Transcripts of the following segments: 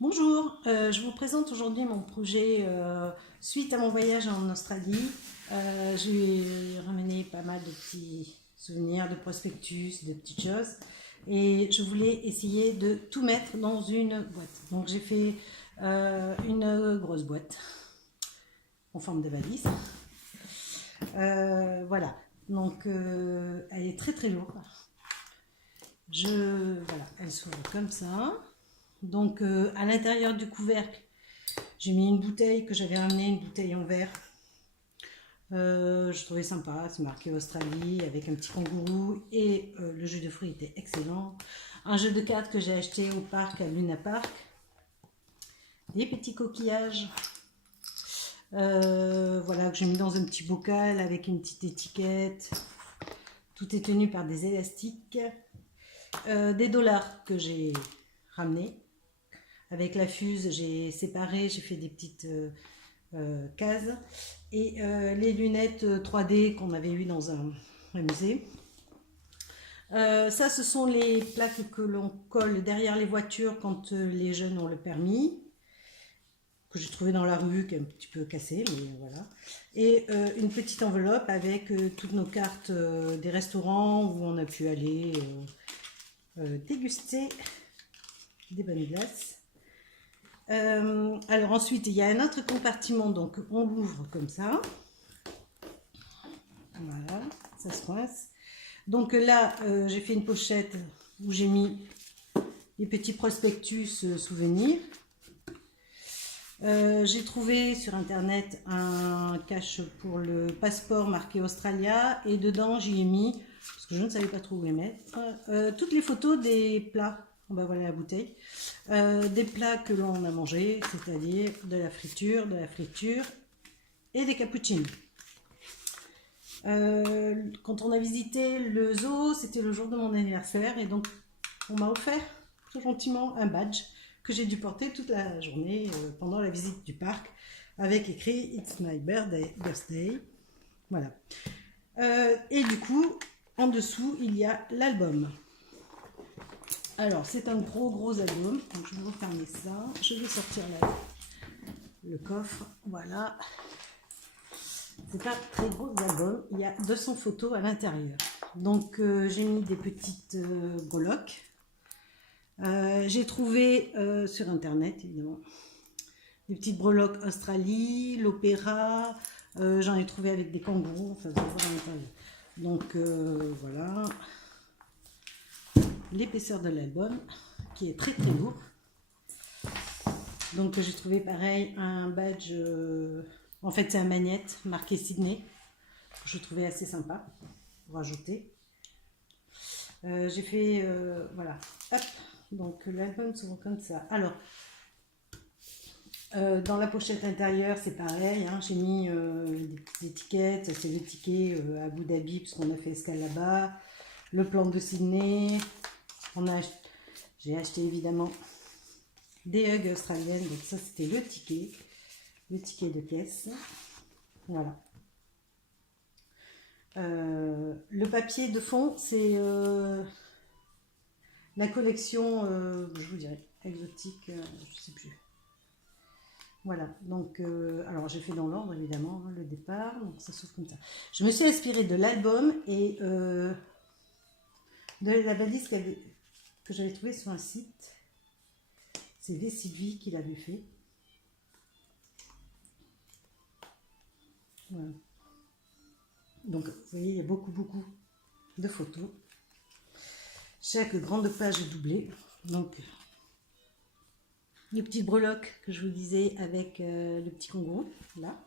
Bonjour, je vous présente aujourd'hui mon projet suite à mon voyage en Australie. J'ai ramené pas mal de petits souvenirs, de prospectus, de petites choses et je voulais essayer de tout mettre dans une boîte. Donc j'ai fait une grosse boîte en forme de valise. Voilà, donc elle est très très lourde. Voilà, elle s'ouvre comme ça. Donc à l'intérieur du couvercle, j'ai mis une bouteille que j'avais ramenée, une bouteille en verre. Je trouvais sympa, c'est marqué Australie avec un petit kangourou et le jus de fruits était excellent. Un jeu de cartes que j'ai acheté au parc à Luna Park. Des petits coquillages. Voilà, que j'ai mis dans un petit bocal avec une petite étiquette. Tout est tenu par des élastiques. Des dollars que j'ai ramenés. Avec la fuse, j'ai séparé, j'ai fait des petites cases. Et les lunettes 3D qu'on avait eues dans un musée. Ça, ce sont les plaques que l'on colle derrière les voitures quand les jeunes ont le permis, que j'ai trouvé dans la rue, qui est un petit peu cassée, mais voilà. Et une petite enveloppe avec toutes nos cartes des restaurants où on a pu aller déguster des bonnes glaces. Alors ensuite, il y a un autre compartiment, donc on l'ouvre comme ça. Voilà, ça se coince. Donc là, j'ai fait une pochette où j'ai mis les petits prospectus souvenirs. J'ai trouvé sur internet un cache pour le passeport marqué Australia et dedans j'y ai mis, parce que je ne savais pas trop où les mettre, toutes les photos des plats. Ben voilà la bouteille. Des plats que l'on a mangés, c'est-à-dire de la friture et des cappuccinos. Quand on a visité le zoo, c'était le jour de mon anniversaire et donc on m'a offert très gentiment un badge que j'ai dû porter toute la journée pendant la visite du parc avec écrit It's my birthday. Voilà. Et du coup, en dessous, il y a l'album. Alors, c'est un gros album. Donc, je vais refermer ça. Je vais sortir le coffre. Voilà. C'est un très gros album. Il y a 200 photos à l'intérieur. Donc, j'ai mis des petites breloques. J'ai trouvé sur internet, évidemment, des petites breloques Australie, l'opéra. J'en ai trouvé avec des kangourous. Enfin, vous voir à l'intérieur. Donc, voilà. L'épaisseur de l'album, qui est très très lourd. Donc, j'ai trouvé pareil un badge. En fait, c'est un magnète marqué Sydney, que je trouvais assez sympa pour rajouter. J'ai fait, voilà, hop, donc l'album s'ouvre comme ça. Alors, dans la pochette intérieure, c'est pareil, hein, j'ai mis des petites étiquettes, ça c'est le ticket à Abu Dhabi, parce qu'on a fait escale là-bas, le plan de Sydney, j'ai acheté évidemment des hugs australiennes, donc ça c'était le ticket de caisse, voilà. Le papier de fond, c'est la collection, je vous dirais, exotique, je ne sais plus. Voilà, donc, alors j'ai fait dans l'ordre évidemment, hein, le départ, donc ça s'ouvre comme ça. Je me suis inspirée de l'album et de la valise que j'avais trouvée sur un site. C'est V. Sylvie qui l'avait fait. Voilà. Donc, vous voyez, il y a beaucoup de photos. Chaque grande page est doublée. Donc, les petites breloques que je vous disais avec le petit kangourou, là.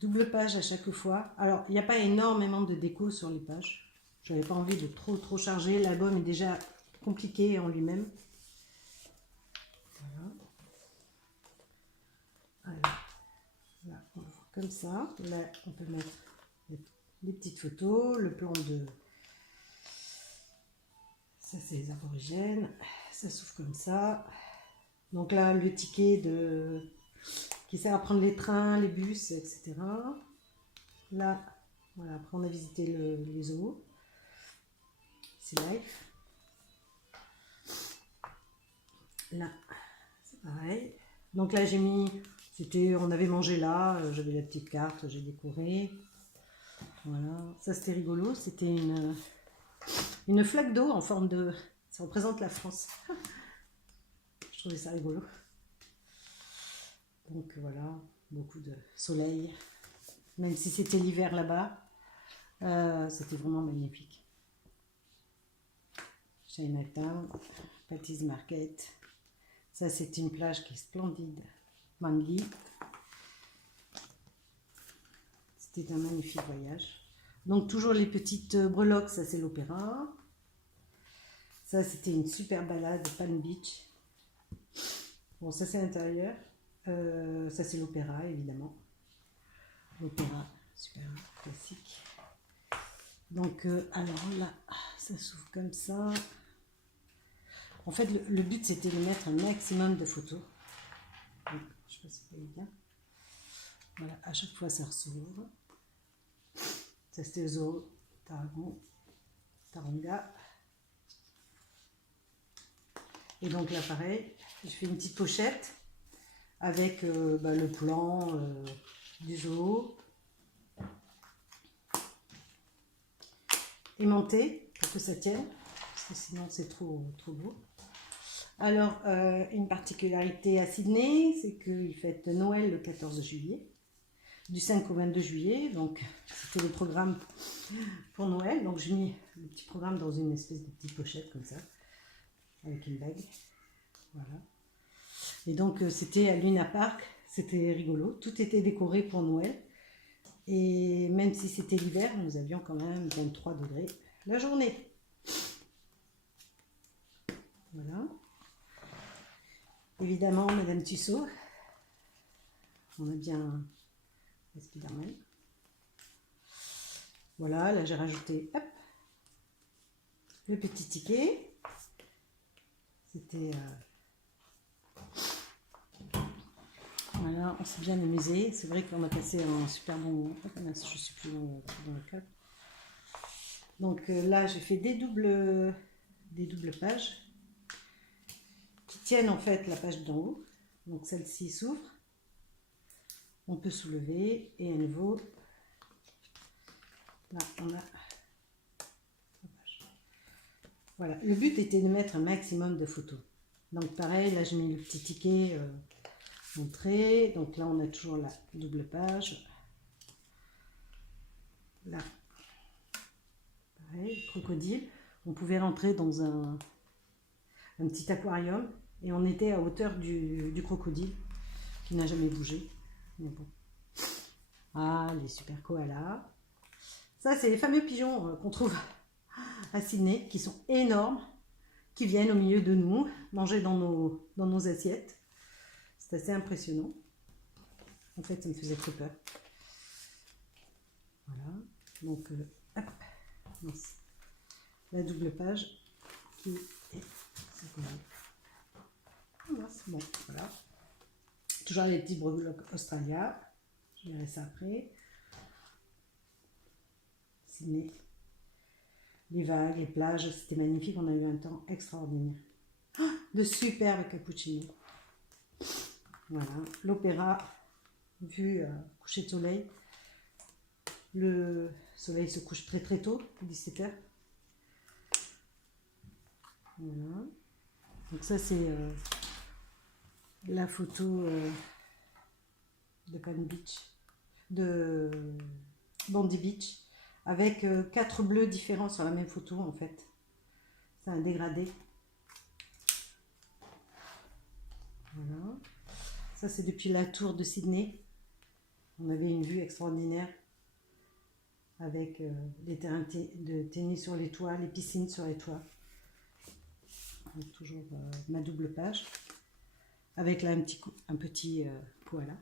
Double page à chaque fois. Alors, il n'y a pas énormément de déco sur les pages. Je n'avais pas envie de trop charger. L'album est déjà compliqué en lui-même. Voilà. Alors, là, on le voit comme ça. Là, on peut mettre les petites photos, le plan de... Ça, c'est les aborigènes. Ça s'ouvre comme ça. Donc là, le ticket qui sert à prendre les trains, les bus, etc. Là, voilà, après on a visité les zoos. C'est live. Là, c'est pareil. Donc là, j'ai mis, on avait mangé là, j'avais la petite carte, j'ai décoré. Voilà, ça c'était rigolo, c'était une flaque d'eau en forme de... Ça représente la France. Je trouvais ça rigolo. Donc voilà, beaucoup de soleil. Même si c'était l'hiver là-bas, c'était vraiment magnifique. Chinatown, Patty's Market. Ça, c'est une plage qui est splendide. Manly. C'était un magnifique voyage. Donc, toujours les petites breloques, ça, c'est l'opéra. Ça, c'était une super balade, Palm Beach. Bon, ça, c'est l'intérieur. Ça, c'est l'opéra, évidemment. L'opéra, super classique. Donc, alors là, ça s'ouvre comme ça. En fait, le but, c'était de mettre un maximum de photos. Donc, je sais pas si vous voyez bien. Voilà, à chaque fois, ça s'ouvre. Ça, c'était le zoo Taronga. Et donc là, pareil, je fais une petite pochette avec le plan du zoo. Aimanté pour que ça tienne, parce que sinon, c'est trop beau. Alors, une particularité à Sydney, c'est qu'ils fêtent Noël le 14 juillet, du 5 au 22 juillet, donc c'était le programme pour Noël, donc j'ai mis le petit programme dans une espèce de petite pochette comme ça, avec une bague, voilà. Et donc c'était à Luna Park, c'était rigolo, tout était décoré pour Noël, et même si c'était l'hiver, nous avions quand même 23 degrés la journée. Voilà. Évidemment, Madame Tussaud, on a bien Spider-Man. Voilà, là j'ai rajouté hop, le petit ticket. C'était... Voilà, on s'est bien amusé. C'est vrai qu'on a passé un super bon moment. Je suis plus dans le cadre. Donc là, j'ai fait des doubles pages qui tiennent en fait la page d'en haut. Donc celle-ci s'ouvre. On peut soulever et à nouveau, là on a la page. Voilà, le but était de mettre un maximum de photos. Donc pareil, là j'ai mis le petit ticket entrée. Donc là on a toujours la double page. Là, pareil, crocodile. On pouvait rentrer dans un petit aquarium et on était à hauteur du crocodile qui n'a jamais bougé. Mais bon. Ah, les super koalas. Ça, c'est les fameux pigeons qu'on trouve à Sydney, qui sont énormes, qui viennent au milieu de nous, manger dans nos assiettes. C'est assez impressionnant. En fait, ça me faisait très peur. Voilà. Donc, hop. La double page qui est... Bon, voilà. Toujours les petits breloques Australia. Je verrai ça après. Sydney. Les vagues, les plages, c'était magnifique. On a eu un temps extraordinaire. De superbes cappuccinos. Voilà. L'opéra, vu coucher de soleil. Le soleil se couche très très tôt, 17h. Voilà. Donc ça c'est la photo de Palm Beach, de Bondi Beach, avec 4 bleus différents sur la même photo en fait. C'est un dégradé. Voilà. Ça c'est depuis la tour de Sydney. On avait une vue extraordinaire avec les terrains de tennis sur les toits, les piscines sur les toits. Donc, toujours ma double page avec là un petit koala.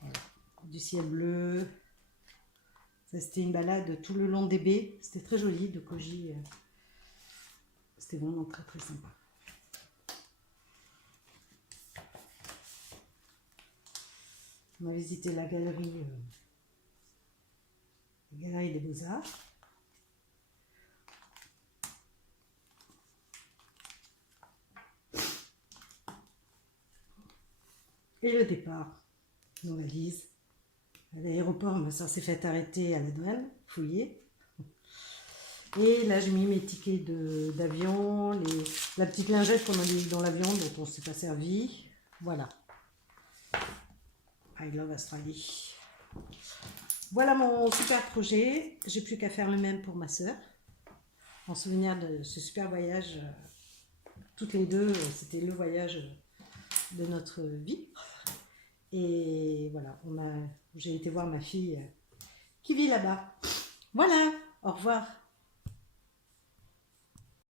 Voilà. Du ciel bleu. Ça c'était une balade tout le long des baies. C'était très joli de Koji. C'était vraiment très très sympa. On a visité la galerie des Beaux-Arts. Et le départ, nos valises. À l'aéroport, ma soeur s'est fait arrêter à la douane, fouiller. Et là, j'ai mis mes tickets d'avion, la petite lingette qu'on a mis dans l'avion dont on ne s'est pas servi. Voilà. I love Australie. Voilà mon super projet. J'ai plus qu'à faire le même pour ma soeur. En souvenir de ce super voyage, toutes les deux, c'était le voyage de notre vie. Et voilà, j'ai été voir ma fille qui vit là-bas. Voilà, au revoir.